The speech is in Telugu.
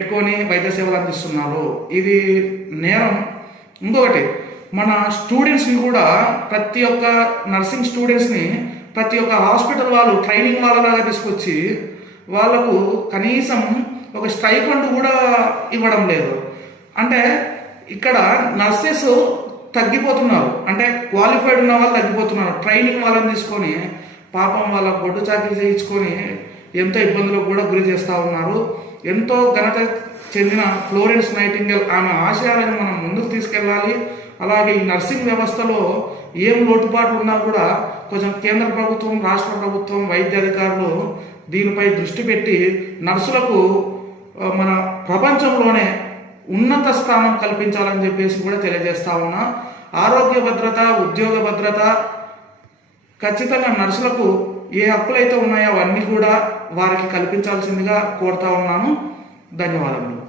పెట్టుకొని వైద్య సేవలు అందిస్తున్నారు. ఇది నేరం. ఇంకొకటి, మన స్టూడెంట్స్ని కూడా ప్రతి ఒక్క నర్సింగ్ స్టూడెంట్స్ని ప్రతి ఒక్క హాస్పిటల్ వాళ్ళు ట్రైనింగ్ వాళ్ళలాగా తీసుకొచ్చి వాళ్ళకు కనీసం ఒక స్టైఫండ్ కూడా ఇవ్వడం లేదు. అంటే ఇక్కడ నర్సెస్ తగ్గిపోతున్నారు, అంటే క్వాలిఫైడ్ ఉన్న వాళ్ళు తగ్గిపోతున్నారు. ట్రైనింగ్ వాళ్ళని తీసుకొని పాపం వాళ్ళ గొడ్డు చాకరీ చేయించుకొని ఎంతో ఇబ్బందులకు కూడా గురి చేస్తూ ఉన్నారు. ఎంతో ఘనత చెందిన ఫ్లోరెన్స్ నైటింగేల్ ఆమె ఆశయాలను మనం ముందుకు తీసుకెళ్ళాలి. అలాగే ఈ నర్సింగ్ వ్యవస్థలో ఏం లోటుపాట్లు ఉన్నా కూడా కొంచెం కేంద్ర ప్రభుత్వం, రాష్ట్ర ప్రభుత్వం, వైద్య అధికారులు దీనిపై దృష్టి పెట్టి నర్సులకు మన ప్రపంచంలోనే ఉన్నత స్థానం కల్పించాలని చెప్పేసి కూడా తెలియజేస్తా ఉన్నా. ఆరోగ్య భద్రత, ఉద్యోగ భద్రత ఖచ్చితంగా నర్సులకు ఏ హక్కులైతే ఉన్నాయో అవన్నీ కూడా వారికి కల్పించాల్సిందిగా కోరుతా ఉన్నాను. ధన్యవాదములు.